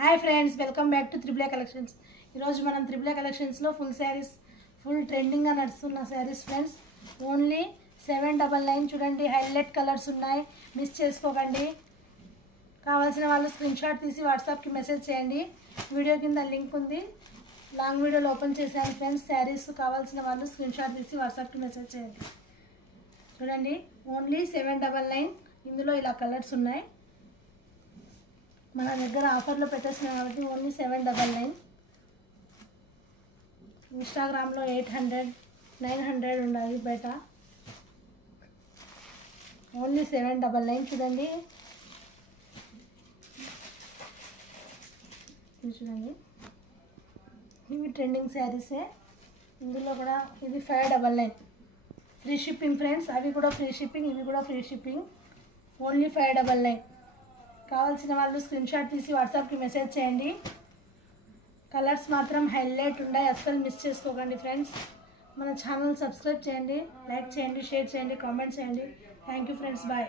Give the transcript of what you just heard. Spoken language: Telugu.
Hi friends, welcome back to triple A collections. ఈరోజు మనం త్రిబుల్ ఏ కలెక్షన్స్లో ఫుల్ శారీస్, ఫుల్ ట్రెండింగ్గా నడుస్తున్న శారీస్ ఫ్రెండ్స్. ఓన్లీ 799. చూడండి, హైలైట్ కలర్స్ ఉన్నాయి, మిస్ చేసుకోకండి. కావాల్సిన వాళ్ళు స్క్రీన్ షాట్ తీసి వాట్సాప్కి మెసేజ్ చేయండి. వీడియో కింద లింక్ ఉంది, లాంగ్ వీడియోలో ఓపెన్ చేశాను ఫ్రెండ్స్. శారీస్ కావాల్సిన వాళ్ళు స్క్రీన్ షాట్ తీసి వాట్సాప్కి మెసేజ్ చేయండి. చూడండి, ఓన్లీ 799. ఇందులో ఇలా కలర్స్ ఉన్నాయి. మన దగ్గర ఆఫర్లో పెట్టేస్తున్నాం కాబట్టి ఓన్లీ 799. ఇన్స్టాగ్రామ్లో 800, 900 ఉండాలి బయట. ఓన్లీ 799. చూడండి, చూడండి, ఇవి ట్రెండింగ్ శారీసే. ఇందులో కూడా ఇది 599. Free shipping friends. అవి కూడా ఫ్రీ షిప్పింగ్, ఇవి కూడా ఫ్రీ షిప్పింగ్. ఓన్లీ 599. కావాల్సిన వాళ్ళు స్క్రీన్ షాట్ తీసి వాట్సాప్కి మెసేజ్ చేయండి. కలర్స్ మాత్రం హైలైట్ ఉన్నాయి, అస్సలు మిస్ చేసుకోకండి ఫ్రెండ్స్. మన ఛానల్ సబ్స్క్రైబ్ చేయండి, లైక్ చేయండి, షేర్ చేయండి, కామెంట్ చేయండి. Thank you friends, bye.